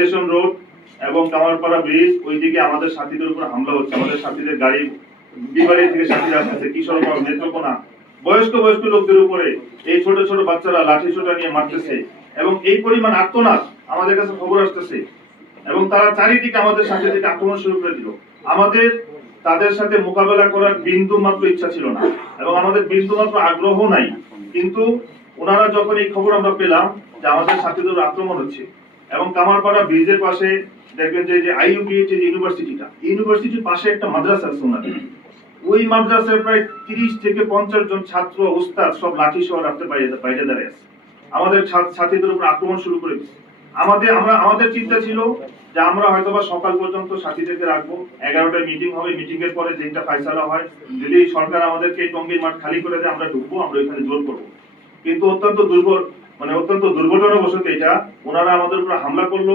Station road এবং Kamarpara bridge, ওইদিকে আমাদের সাথীদের উপর হামলা হচ্ছে। আমাদের সাথীদের গাড়ি বিবাড়ি থেকে সাথীরা আসতেছে। কিশোরগঞ্জ নেত্রকোনা, বয়স্ক বয়স্ক লোকদের উপরে এই ছোট ছোট বাচ্চারা লাঠি ছোটা নিয়ে মারতেছে এবং এই পরিমাণ আত্মনাদ আমাদের কাছে খবর আসতেছে এবং তারা চারিদিকে আমাদের সাথে থেকে আক্রমণ শুরু করে দিল। আমাদের, তাদের সাথে মোকাবেলা করার বিন্দু মাত্র ইচ্ছা ছিল না এবং আমাদের বিন্দু মাত্র আগ্রহ নাই। কিন্তু ওনারা যখন এই খবর আমরা পেলাম যে আমাদের সাথীদের আক্রমণ হচ্ছে এবং কামারপাড়া ব্রিজের পাশে দেখবেন যে যে আইইউবিএইচ যে ইউনিভার্সিটিটা। ইউনিভার্সিটির পাশে একটা মাদ্রাসা আছে ওনাদের ওই মাদ্রাসায় প্রায় তিরিশ থেকে পঞ্চাশ জন ছাত্র, ওস্তাদ সব লাঠি সহ রাখতে বাইরে দাঁড়িয়ে আছে। আমাদের ছাত্রীদের উপর আক্রমণ শুরু করে আমাদের, আমরা, আমাদের চিন্তা ছিল যে আমরা হয়তো বা সকাল পর্যন্ত সাথীদেরকে রাখব। এগারোটায় মিটিং হবে। মিটিং এর পরে যেটা ফাইসালা হয়। যদি সরকার আমাদেরকে টঙ্গীর মাঠ খালি করে দেয়, আমরা ঢুকবো, আমরা এখানে জোর করব। কিন্তু অত্যন্ত দুর্বল মানে অত্যন্ত দুর্ঘটনাবশত এটা ওনারা আমাদের উপর হামলা করল।